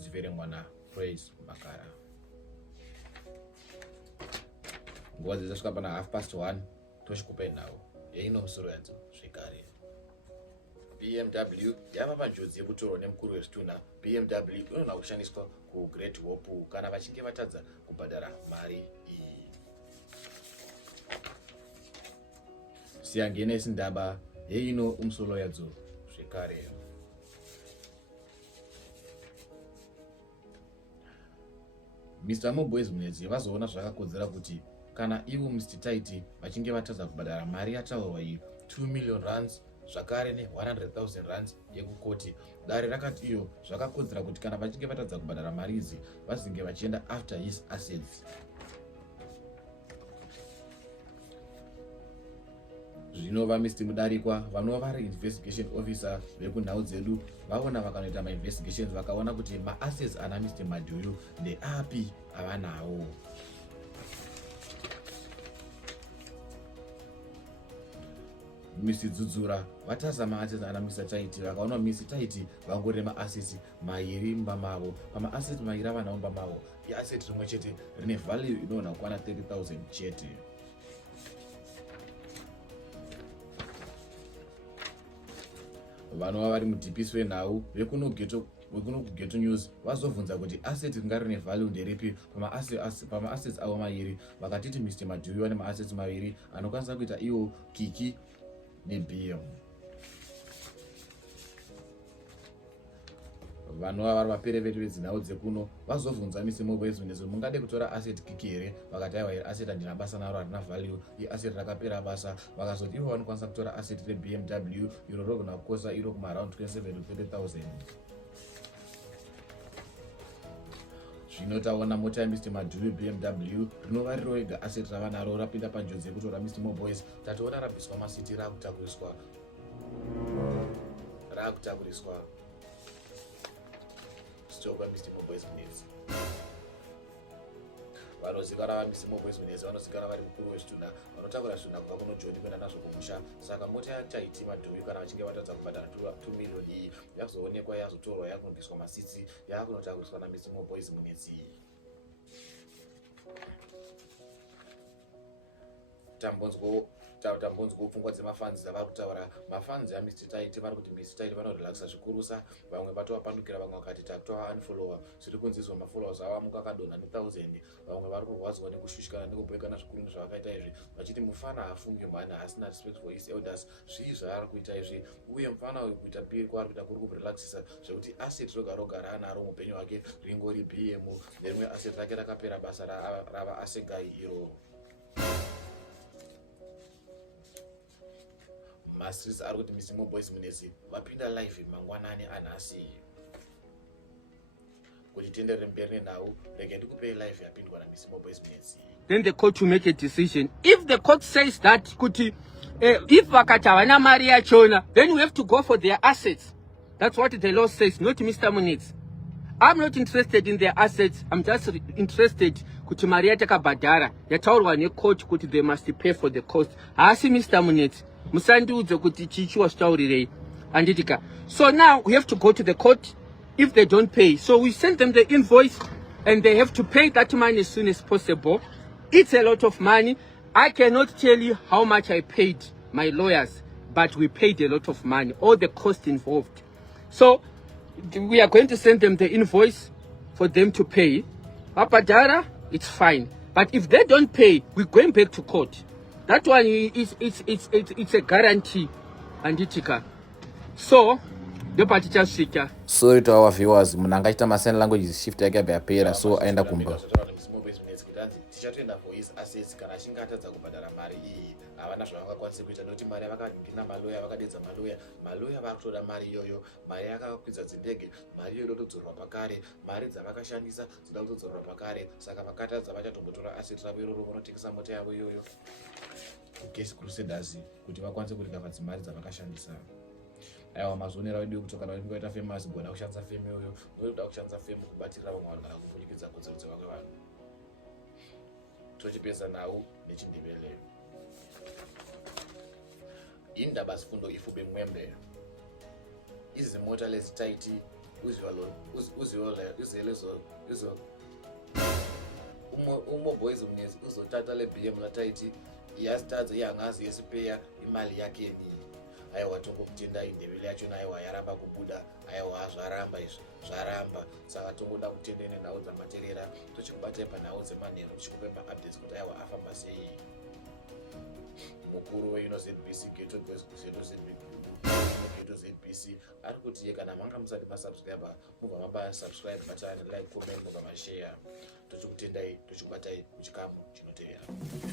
udzifere mwana. Praise Makara. Nguva dzisvika pana 1:30 tochikupai nhau yeinomusoro yadzo zvekare. BMW yava panjodzi yekutorwa nemukuru wezvitunha. BMW inogona kushandiswa kuGreat Hope kana vachinge vatadza kubhadhara mari iyi. Siyangene sindaba yeino umusoro yadzo zvekare. naMoreboys Munetsi vazoona zvakakodzera kuti kana ivo Mr. Tytie vachinge vatadza kubhadhara mari yataurwa iyi 2 million rands zvakare ne100,000 rands yekukoti. Dare rakati iyo zvakakodzera kuti kana vachinge vatadza kubhadhara mari idzi vazinge vachienda after his assets. Zvinova Mr. Mudarikwa vanova vari investigation officer vekunhau dzedu vaona vakanoita ma-investigations vakaona kuti ma-assets ana Mr. Maduyu ndeapi avanawo. Mr. Dzudzura vatasa ma-assets ana Mr. Tytie vakaona Mr. Tytie vangore ma-assets mairi mumba mavo. Pama-assets mairi avanawo mumba mavo, i-asset rimwe chete rine value inogona kukwana 30,000 chete. Vanova vari mudhipisi wenhau vekuno kuGhetto News vazobvunza kuti asset ringa rine value nderipi pama-assets avo mairi. Vakatiti Mr. Maduyu ane ma-assets maviri anokwanisa kuita iwo Kiki neBM. Vanova vari vapereveri vedzinhau dzekuno vazobvunza naMoreboys Munetsi mungade kutora asset Kiki here. Vakati aiwa asset handina basa naro, harina value, i-asset rakapera basa. Vakazoti ivo vanokwanisa kutora asset reBMW iro rinogona kukosa iro kumaaround 27 to 30,000. Zvino taona mota yaMr. Maduyu BMW rinova riro rega asset rava naro rapinda panjodzi yekutora naMoreboys. Tatoona rabviswa masiti raakutakuriswa Stoka naMoreboys Munetsi. Vanozikana naMoreboys Munetsi vanozikana vari mukuru wezvitunha vanotakura zvitunha kubva kuno Joni kuenda nazvo kumusha. Saka mota yaTytie Maduyu kana vachinge vatadza kubhadhara 2 million iyi yazoonekwa yazotorwa yakunobviswa masitsi yakunotakuriswa naMoreboys Munetsi. Tambonzwa pfungwa dzemafanzi dzavari kutaura. Mafanzi aMr. Tytie vari kuti Mr. Tytie vanorelaxa zvikurusa. Vamwe vatovapandukira, vamwe vakati takutova unfollower. Zviri kunzizwa mafollowers avo amuka akadonha ne1000. Vamwe vari kurwadzwa nekushushikana nekupwekana zvikuru nezvavakaita izvi vachiti mufana hafungi mhani asina respect for his elders. Zvii zvaari kuita izvi, uye mufana uyu kuita piri kwaari kuita kuri kumurelaxisa zvekuti asset roga roga raanaro muupenyu hwake ringori BM nerimwe asset rake rakapera basa rava asegai iro. Masters ari kuti naMoreboys Munetsi vapinda live mangwanani anhasi kuti tendere mberi nenhau. Rege ndikupei live yapindwa naMoreboys Munetsi. Then the court will make a decision. If the court says that kuti if vakati havana mari yachona, then we have to go for their assets. That's what the law says, not Mr. Munetsi. I'm not interested in their assets. I'm just interested kuti mari yatakabhadhara yataurwa necourt kuti they must pay for the cost. Haasi Mr. Munetsi. Musandiudze kuti chichiwa zvitaurirei anditika. So now we have to go to the court if they don't pay. So we send them the invoice and they have to pay that money as soon as possible. It's a lot of money. I cannot tell you how much I paid my lawyers, but we paid a lot of money, all the costs involved. So we are going to send them the invoice for them to pay. Kubhadhara, it's fine. But if they don't pay, we're going back to court. That one it's a guarantee, anditika. So ndopatichasvika. Sorry to our viewers, munangaita masign language shift yake yapera, so aenda kumba. Tichatoenda for his assets kana achinge atadza kubhadhara mari iyi. Havana zvavakakwanisa kuita nekuti mari vakadhina maloya, vakadedza maloya vari kutoda mari iyoyo. Mari yakakwidza dzindege, mari iyoyo inotodzorwa pakare, mari dzavakashandisa dzinoda kutodzorwa pakare. Saka vakatadza vachatombotora asset ravo iroro vanotengesa mota yavo iyoyo Case Crusaders kuti vakwanise kurikavha dzimari dzavakashandisa. Aiwa mazonera wedu kuti kana unenge waita famous gona kushandisa fame iyoyo, unoda kushandisa fame kubatirira vamwe vanhu kana kufunikidza kodzero dzevamwe vanhu. Tochipesa nhau nechindivele. Indaba sifundo ifube mwembe. Izi mota lezi Tytie uzielezo uMoreboys Munetsi uzotata le BM la Tytie yasitadza yangazi yesipeya imali yake ni aiwa tongomutenda indevele yachona aiwa yaramba kubuda aiwa zvaramba izvi zvaramba saka tongoda kutendene nhau dzamaterera tochikubatai panhau dzemanheru tichikupe maupdates kuti aiwa afamba sei mukuru weZBC Ghetto Boys Ghetto ZBC ari kuti ye kana manga musati masubscriber mubva mabaya subscribe button like comment mubva mashare tochikutendai tochikubatai muchikamu chinotevera.